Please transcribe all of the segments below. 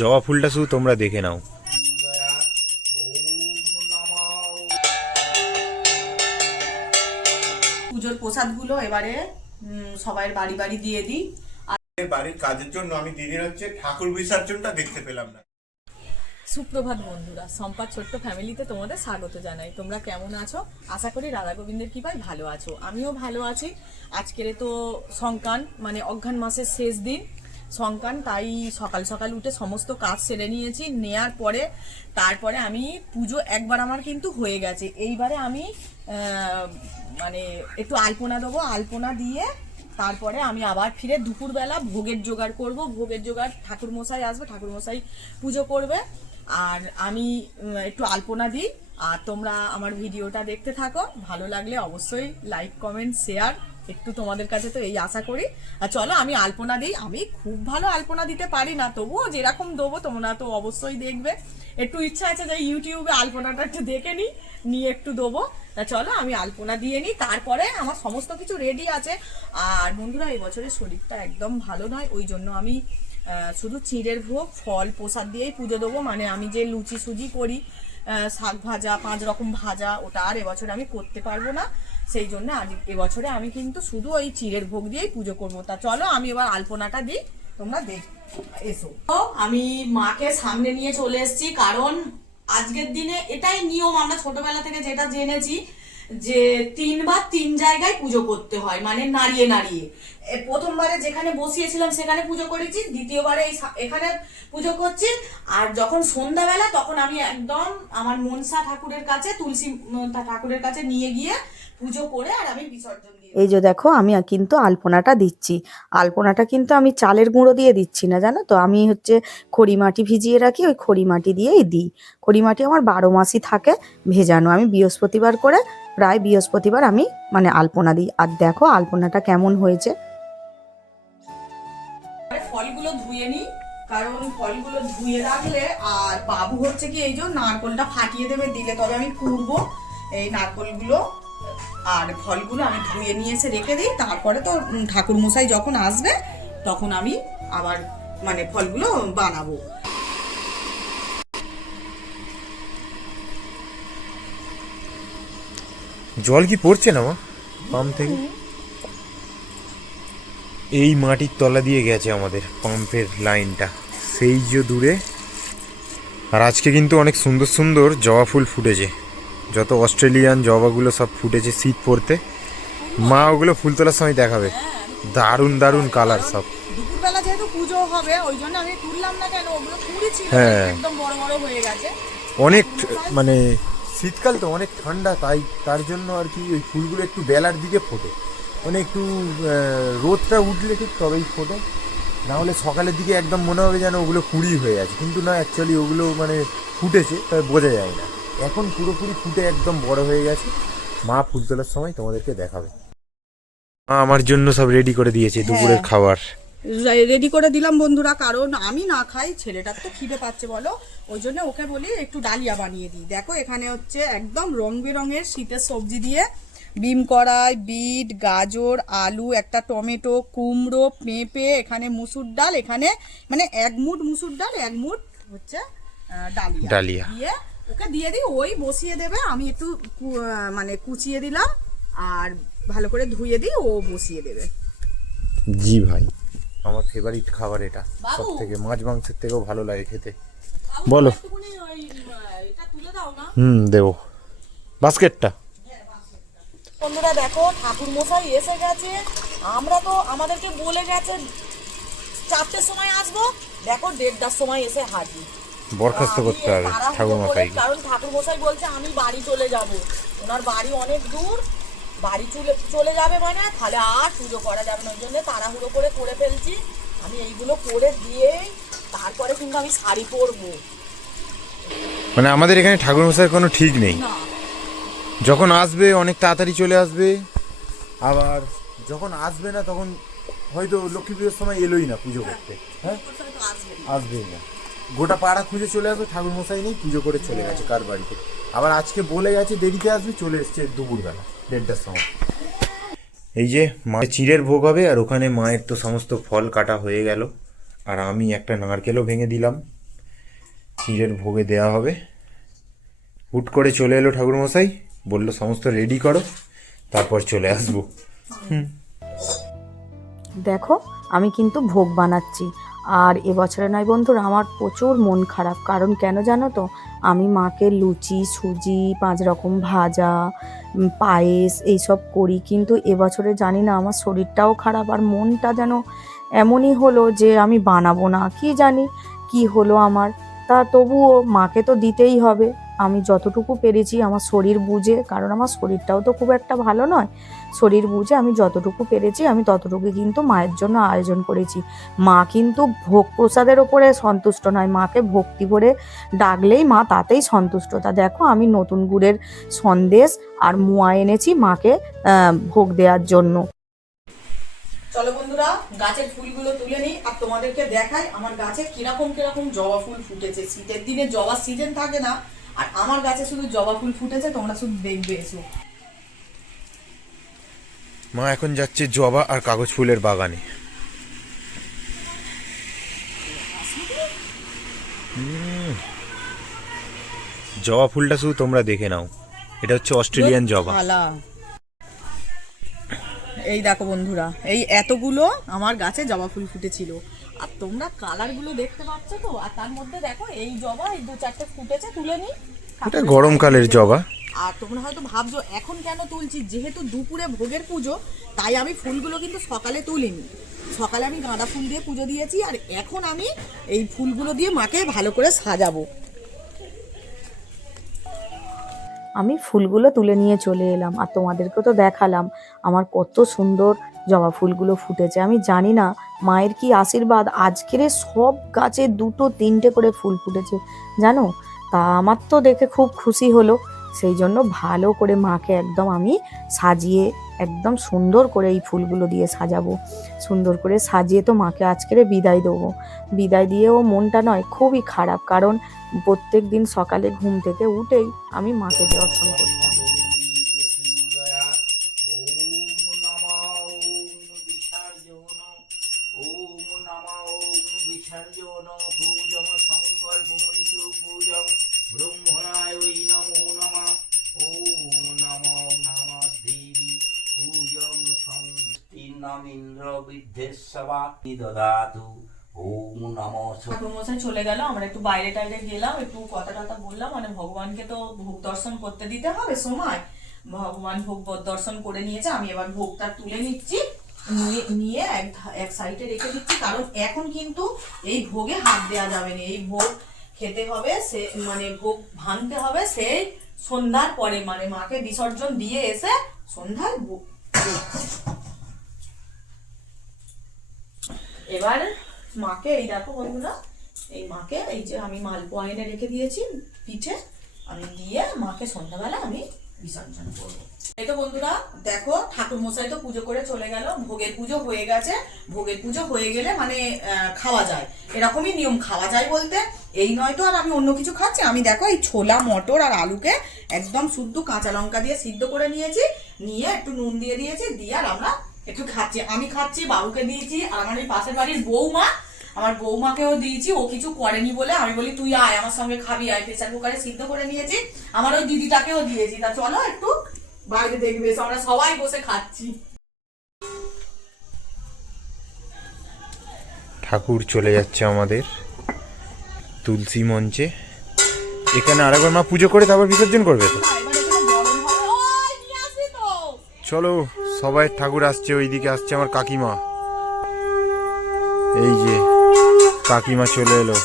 জবা ফুলটা শুধু তোমরা দেখে নাও। পুজোর প্রসাদগুলো এবারে সবাই বাড়ি বাড়ি দিয়ে দিই। বাড়ির কাজের জন্য আমি দিদির হচ্ছে ঠাকুর বিসর্জনটা দেখতে পেলাম না। সুপ্রভাত বন্ধুরা, সম্পাদ ছোট্ট ফ্যামিলিতে তোমাদের স্বাগত জানাই। তোমরা কেমন আছো? আশা করি রাধা গোবিন্দের কৃপায় ভালো আছো। আমিও ভালো আছি। আজকের তো সংক্রান, মানে অঘ্রাণ মাসের শেষ দিন সংক্রান, তাই সকাল সকাল উঠে সমস্ত কাজ সেরে নিয়েছি। নেয়ার পরে তারপরে আমি পুজো একবার আমার কিন্তু হয়ে গেছে। এইবারে আমি মানে একটু আলপনা দেবো, আলপনা দিয়ে তারপরে আমি আবার ফিরে দুপুরবেলা ভোগের জোগাড় করব। ভোগের জোগাড় ঠাকুরমশাই আসবে, ঠাকুরমশাই পুজো করবে, আর আমি একটু আলপনা দিই। আর তোমরা আমার ভিডিওটা দেখতে থাকো, ভালো লাগলে অবশ্যই লাইক কমেন্ট শেয়ার একটু তোমাদের কাছে তো এই আশা করি। আর চলো আমি আলপনা দিই। আমি খুব ভালো আলপনা দিতে পারি না, তবুও যেরকম দেবো তোমরা তো অবশ্যই দেখবে। একটু ইচ্ছা আছে যে ইউটিউবে আলপনাটা একটু দেখে নিয়ে একটু দেবো। তা চলো আমি আলপনা দিয়ে নিই, তারপরে আমার সমস্ত কিছু রেডি আছে। আর বন্ধুরা, এই বছরের শরীরটা একদম ভালো নয়, ওই জন্য আমি শুধু চিঁড়ের ভোগ ফল প্রসাদ দিয়েই পুজো দেবো। মানে আমি যে লুচি সুজি করি, শাক ভাজা 5 রকম ভাজা, ওটা আর এবছরে আমি করতে পারবো না। সেই জন্য আজ এবছরে আমি কিন্তু শুধু ওই চিঁড়ের ভোগ দিয়েই পুজো করবো। তা চলো আমি এবার আলপনাটা দিই, তোমরা এসো। আমি মাকে সামনে নিয়ে চলে এসেছি, কারণ আজকের দিনে এটাই নিয়ম, আমরা ছোটবেলা থেকে যেটা জেনেছি যে 3 বার 3 জায়গায় পুজো করতে হয়, মানে নাড়িয়ে নাড়িয়ে। প্রথমবারে যেখানে বসিয়েছিলাম সেখানে পুজো করেছি, দ্বিতীয়বারে এখানে পুজো করছি। আর যখন সন্ধ্যাবেলা তখন আমি একদম আমার মনসা ঠাকুরের কাছে, তুলসী ঠাকুরের কাছে নিয়ে গিয়ে পুজো করে আর আমি বিসর্জন দিই। এই যে দেখো, আমি কিন্তু আলপনাটা দিচ্ছি। আলপনাটা কিন্তু আমি চালের গুঁড়ো দিয়ে দিচ্ছি না, জানো তো। আমি হচ্ছে খড়ি মাটি ভিজিয়ে রাখি, ওই খড়ি মাটি দিয়েই দিই। খড়ি মাটি আমার 12 মাসই থাকে ভেজানো। আমি বৃহস্পতিবার করে, প্রায় বৃহস্পতিবার আমি মানে আলপনা দিই। আর দেখো আলপনাটা কেমন হয়েছে। ফলগুলো ধুয়ে নিই, কারণ ফলগুলো ধুয়ে রাখলে, আর বাবু হচ্ছে কি এই যে নারকলটা ফাটিয়ে দেবে, দিলে তবে আমি কুড়বো এই নারকলগুলো। আর ফলগুলো আমি ধুয়ে নিয়ে এসে রেখে দিই, তারপরে তো ঠাকুর মশাই যখন আসবে তখন আমি আবার মানে ফলগুলো বানাবো। জল কি পড়ছে না মা পাম্প থেকে? এই মাটির তলা দিয়ে গেছে আমাদের পাম্পের লাইনটা, সেই যে দূরে। আর আজকে কিন্তু অনেক সুন্দর সুন্দর জবা ফুল ফুটেছে, যত অস্ট্রেলিয়ান জবাগুলো সব ফুটেছে শীত পড়তে। মা ওগুলো ফুল তোলার সময় দেখাবে, দারুণ দারুণ কালার সব। দুপুরবেলা যেহেতু পুজো হবে ওই জন্য আমি তুললাম না, কেন ওগুলো কুড়ি ছিল, একদম বড় বড় হয়ে গেছে। অনেক মানে শীতকাল তো অনেক ঠান্ডা, তাই তার জন্য আর কি ওই ফুলগুলো একটু বেলার দিকে ফোটে, মানে একটু রোদটা উঠলে ঠিক তবেই ফোটে। না হলে সকালের দিকে একদম মনে হবে যেন ওগুলো কুড়ি হয়ে আছে, কিন্তু না, অ্যাকচুয়ালি ওগুলো মানে ফুটেছে, তবে বোঝা যায় না। এখন পুরোপুরি ফুটে একদম বড় হয়ে গেছে। মা ফুল তোলার সময় তোমাদেরকে দেখাবে। মা আমার জন্য সব রেডি করে দিয়েছে দুপুরের খাবার। রেডি করে দিলাম বন্ধুরা, কারণ আমি না খাই, ছেলেটার তো খিদে পাচ্ছে বলো, ওই জন্য ওকে বলি একটু ডালিয়া বানিয়ে দিই। দেখো এখানে হচ্ছে একদম রং বেরঙের শীতের সবজি দিয়ে বিম কড়াই, বিট, গাজর, আলু, একটা টমেটো, কুমড়ো, পেঁপে, এখানে মুসুর ডাল, এখানে মানে 1 মুঠ মুসুর ডাল, 1 মুঠ হচ্ছে ডালিয়া দিয়ে ওকে দিয়ে দিই। ওই বসিয়ে দেবে, আমি একটু মানে কুচিয়ে দিলাম আর ভালো করে ধুয়ে দিই, ও বসিয়ে দেবে। জি ভাই, আমার ফেভারিট খাবার এটা, সব থেকে মাছ মাংসের থেকেও ভালো লাগে খেতে। বলো। দেবো বাস্কেটটা। বন্ধুরা দেখো, ঠাকুর মশাই এসে গেছে। আমরা তো আমাদেরকে বলে গেছে 4টের সময় আসবো, দেখো 1:30টার সময় এসে হাজির। বরখাস্ত করতে হবে ঠাকুর মশাই, কারণ ঠাকুর মশাই বলছে আমি বাড়ি চলে যাব, ওনার বাড়ি অনেক দূর, বাড়ি চলে যাবে, মানে তাহলে আর পুজো করা যাবে না। ওই জন্য তাড়াহুড়ো করে ফেলছি। আমি এইগুলো করে দিয়ে তারপরে কিন্তু আমি শাড়ি পরবো। মানে আমাদের এখানে ঠাকুর মশাইয়ের কোনো ঠিক নেই, যখন আসবে অনেক তাড়াতাড়ি চলে আসবে, আবার যখন আসবে না তখন হয়তো লক্ষ্মী পুজোর সময় এলোই না পুজো করতে। হ্যাঁ, আসবেই না, গোটা পাড়া খুঁজে চলে আসবে, ঠাকুর মশাই নেই, পুজো করে চলে গেছে কার বাড়িতে। আবার আজকে বলে গেছে দেরিতে আসবে, চলে এসছে দুপুরবেলা 1:30টার সময়। এই যে মায়ের চিঁড়ের ভোগ হবে, আর ওখানে মায়ের তো সমস্ত ফল কাটা হয়ে গেল, আর আমি একটা নারকেলও ভেঙে দিলাম। ক্ষীরের ভোগে দেয়া হবে। হুট করে চলে এলো ঠাকুরমশাই, বললো সমস্ত রেডি করো, তারপর চলে আসবো। দেখো আমি কিন্তু ভোগ বানাচ্ছি। আর এবছরে নয় বন্ধুরা, আমার প্রচুর মন খারাপ। কারণ কেন জানো তো, আমি মাকে লুচি, সুজি, 5 রকম ভাজা, পায়েস এইসব করি, কিন্তু এবছরে জানি না আমার শরীরটাও খারাপ আর মনটা যেন এমনই হলো যে আমি বানাবো না। কি জানি কি হলো আমার। তা তবুও মাকে তো দিতেই হবে। আমি যতটুকু পেরেছি আমার শরীর বুঝে, কারণ আমার শরীরটাও তো খুব একটা ভালো নয়, শরীর বুঝে আমি যতটুকু পেরেছি আমি ততটুকু কিন্তু মায়ের জন্য আয়োজন করেছি। মা কিন্তু ভোগ প্রসাদের ওপরে সন্তুষ্ট নয়, মাকে ভক্তি করে ডাকলেই মা তাতেই সন্তুষ্ট। তা দেখো আমি নতুন গুড়ের সন্দেশ আর মোয়া এনেছি মাকে ভোগ দেওয়ার জন্য। চলো বন্ধুরা, গাছের ফুলগুলো তুলে নিই আর তোমাদেরকে দেখাই আমার গাছে কিরকম কিরকম জবা ফুল ফুটেছে। শীতের দিনে জবা সিজন থাকে না, আর আমার গাছে শুধু জবা ফুল ফুটেছে, তোমরা শুধু দেখবে এসো। মা এখন যাচ্ছে জবা আর কাগজ ফুলের বাগানে। জবা ফুলটা শুধু তোমরা দেখে নাও, এটা হচ্ছে অস্ট্রেলিয়ান জবা। এই দেখো বন্ধুরা, এই এতগুলো আমার গাছে জবা ফুল ফুটেছিল, আর তোমরা কালারগুলো দেখতে পাচ্ছ তো। আর তার মধ্যে দেখো এই জবা, এই 2-4টে ফুটেছে, তুলে নি। এটা গরমকালের জবা। আর তোমরা হয়তো ভাবছো এখন কেন তুলছি, যেহেতু দুপুরে ভোগের পুজো, তাই আমি ফুলগুলো কিন্তু সকালে তুলিনি। সকালে আমি গাঁদা ফুল দিয়ে পুজো দিয়েছি, আর এখন আমি এই ফুলগুলো দিয়ে মাকে ভালো করে সাজাবো। আমি ফুলগুলো তুলে নিয়ে চলে এলাম আর তোমাদেরকে তো দেখালাম আমার কত সুন্দর জবা ফুলগুলো ফুটেছে। আমি জানি না মায়ের কি আশীর্বাদ, আজকের সব গাছে 2-3টে করে ফুল ফুটেছে জানো। তা আমার তো দেখে খুব খুশি হলো। সেই জন্য ভালো করে মাকে একদম আমি সাজিয়ে একদম সুন্দর করে এই ফুলগুলো দিয়ে সাজাবো। সুন্দর করে সাজিয়ে তো মাকে আজকের বিদায় দেবো। বিদায় দিয়েও মনটা নয় খুবই খারাপ, কারণ প্রত্যেক দিন সকালে ঘুম থেকে উঠেই আমি মাকে দর্শন করতাম। ঠাকুরমশাই চলে গেল, আমরা একটু বাইরে টাইরে গেলাম, একটু কথা টথা বললাম। মানে ভগবানকে তো ভোগ দর্শন করতে দিতে হবে সময়। ভগবান ভোগ দর্শন করে নিয়েছে, আমি এবার ভোগটা তুলে নিচ্ছি, নিয়ে এক সাইডে রেখে দিচ্ছি। কারণ এখন কিন্তু এই ভোগে হাত দেওয়া যাবে না, এই ভোগ খেতে হবে, সে মানে ভোগ ভাঙতে হবে সেই সন্ধ্যার পরে, মানে মাকে বিসর্জন দিয়ে এসে সন্ধ্যায় ভোগ। এবার মাকে এই দেখো বন্ধুরা, এই মাকে এই যে আমি মালপোয়া এনে রেখে দিয়েছি পিঠে, আমি দিয়ে মাকে সন্ধ্যাবেলা আমি বিসর্জন করবো। এই তো বন্ধুরা দেখো, ঠাকুর মশাই তো পুজো করে চলে গেল, ভোগের পুজো হয়ে গেছে। ভোগের পুজো হয়ে গেলে মানে খাওয়া যায়, এরকমই নিয়ম। খাওয়া যায় বলতে এই নয় তো আর আমি অন্য কিছু খাচ্ছি। আমি দেখো এই ছোলা, মটর আর আলুকে একদম শুদ্ধ কাঁচা লঙ্কা দিয়ে সিদ্ধ করে নিয়েছি, নিয়ে একটু নুন দিয়ে দিয়েছি, দিয়ে আর আমরা একটু খাচ্ছি। আমি খাচ্ছি, বাবুকে দিয়েছি, আর আমার এই পাশের বাড়ির বৌমা, আমার বৌমাকেও দিয়েছি। ও কিছু করেনি বলে আমি বলি তুই আয় আমার সঙ্গে খাবি, আয়। প্রেসার কুকারে সিদ্ধ করে নিয়েছি, আমার ওই দিদিটাকেও দিয়েছি। তা চলো একটু বাইরে দেখবে, আমরা সবাই বসে খাচ্ছি। ঠাকুর চলে যাচ্ছে আমাদের তুলসী মঞ্চে। এখানে আরেকবার মা পুজো করে তারপর বিসর্জন করবে তো। চলো সবাই, ঠাকুর আসছে, ওইদিকে আসছে আমার কাকিমা। এই যে কাকিমা চলে এলো।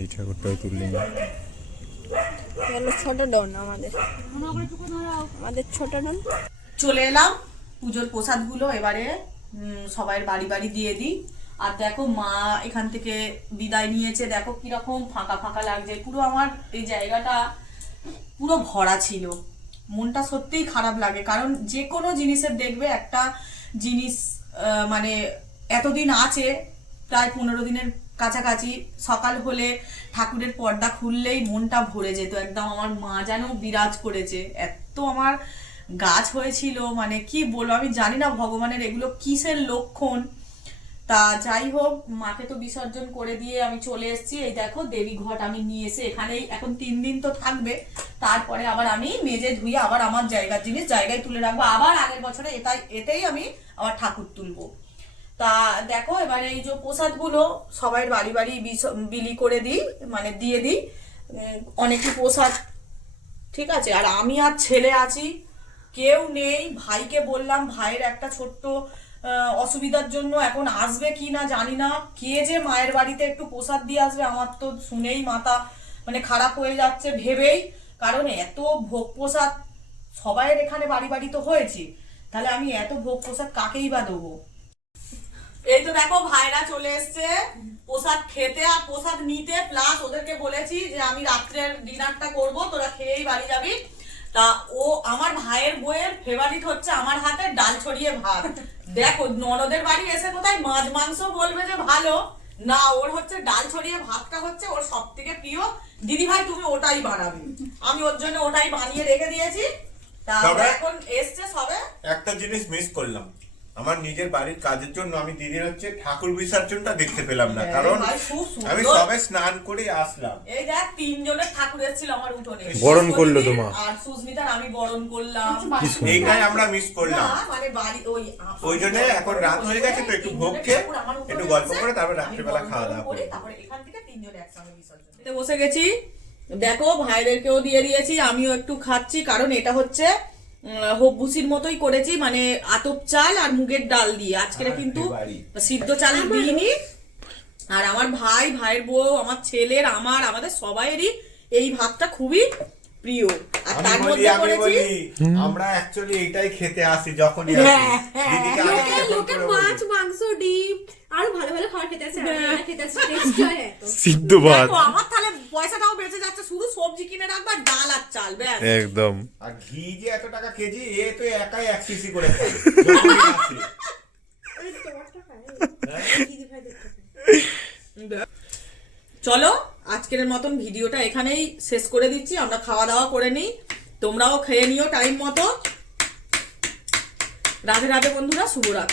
এই ঠাকুরটাও তুললি না। হলো ছোট ডন আমাদের ছোট ডন। চলে এলাম পুজোর প্রসাদগুলো এবারে সবাই বাড়ি বাড়ি দিয়ে দিই। আর দেখো মা এখান থেকে বিদায় নিয়েছে, দেখো কিরকম ফাঁকা ফাঁকা লাগছে। পুরো আমার এই জায়গাটা পুরো ভরা ছিল, মনটা সত্যিই খারাপ লাগে। কারণ যে কোনো জিনিসের দেখবে একটা জিনিস মানে এতদিন আছে, প্রায় 15 দিনের কাছাকাছি, সকাল হলে ঠাকুরের পর্দা খুললেই মনটা ভরে যেত একদম। আমার মা যেন বিরাজ করেছে, এত আমার গাছ হয়েছিল, মানে কি বলবো, আমি জানি না ভগবানের এগুলো কিসের লক্ষণ। তা যাই হোক, মাকে তো বিসর্জন করে দিয়ে আমি চলে এসেছি। এই দেখো দেবী ঘট আমি নিয়ে এসে এখানেই এখন 3 দিন তো থাকবে, তারপরে আবার আমি মেজে ধুয়ে আবার আমার জায়গার জিনিস জায়গায় তুলে রাখবো। আবার আগের বছরে এতেই আমি আবার ঠাকুর তুলবো। তা দেখো এবার এই যে প্রসাদগুলো সবাই বাড়ি বাড়ি বিলি করে দিই, মানে দিয়ে দিই অনেকই প্রসাদ, ঠিক আছে। আর আমি আর ছেলে আছি, কেউ নেই। ভাইকে বললাম, ভাইয়ের একটা ছোট্ট অসুবিধার জন্য এখন আসবে কি না জানি না, কে যে মায়ের বাড়িতে একটু প্রসাদ দিয়ে আসবে, আমার তো শুনেই মাথা মানে খারাপ হয়ে যাচ্ছে ভেবেই। কারণ এত ভোগ প্রসাদ সবাইয়ের এখানে বাড়ি বাড়ি তো হয়েছে, তাহলে আমি এত ভোগ প্রসাদ কাকেই বা দেবো। এই তো দেখো ভাইরা চলে এসছে প্রসাদ খেতে আর প্রসাদ নিতে, প্লাস ওদেরকে বলেছি যে আমি রাত্রের ডিনারটা করব, তোরা খেয়েই বাড়ি যাবি। তা ও আমার ভাইয়ের বইয়ের ফেভারিট হচ্ছে আমার হাতে ডাল ছড়িয়ে ভাত। দেখো ননদের বাড়ি এসে কোথায় মাছ মাংস বলবে যে ভালো না, ওর হচ্ছে ডাল ছড়িয়ে ভাতটা হচ্ছে ওর সব থেকে প্রিয়। দিদি ভাই তুমি ওটাই বানাবে, আমি ওর জন্য ওটাই বানিয়ে রেখে দিয়েছি। তা এখন এসছে সবে। একটা জিনিস মিস করলাম, আমার নিজের বাড়ির কাজের জন্য আমি দিদির হচ্ছে ঠাকুর বিসর্জনটা দেখতে পেলাম না, কারণ আমি সবে স্নান করে আসলাম। এই দেখ 3 জনের ঠাকুর এসেছিল আমার উঠোনে, বরণ করলো তো মা। আর সুস্মিতার আমি বরণ করলাম, এইটাই আমরা মিস করলাম। না, মানে বাড়ি ওই জন্য এখন রাত হয়ে গেছে তো একটু ভোগ খেয়ে একটু গল্প করে তারপর রাত্রিবেলা খাওয়া দাওয়া করি। তারপরে এখান থেকে 3 জনে একসঙ্গে বিসর্জন দিতে বসে গেছি। দেখো ভাইদেরকেও দিয়ে দিয়েছি, আমিও একটু খাচ্ছি। কারণ এটা হচ্ছে ভুসির মতোই করেছি, মানে আতপ চাল আর মুগের ডাল দিয়ে। আজকে কিন্তু সিদ্ধ চাল দিইনি। আর আমার ভাই, ভাইয়ের বউ, আমার ছেলের, আমাদের সবাইয়েরই এই ভাতটা খুবই প্রিয়। আর তার মধ্যে করেছি আমরা অ্যাকচুয়ালি এটাই খেতে আসি যখনই দিদিকে লোকে মাছ মাংস ডিম আরো ভালো ভালো খাবার খেতে আসে, খেতে আসে সিদ্ধ ভাত। আমার তাহলে পয়সাটাও বেঁচে যাচ্ছে, শুধু সবজি কিনে রাখবা, ডাল আর চাল, ব্যাস একদম। আর ঘি যে এত টাকা কেজি, এ তো একাই 1 সিসি করে খায় যখনই আসে। চলো আজকের মতন ভিডিওটা এখানেই শেষ করে দিচ্ছি। আমরা খাওয়া দাওয়া করে নিই, তোমরাও খেয়ে নিও টাইম মতো। রাধে রাধে বন্ধুরা, শুভরাত্রি।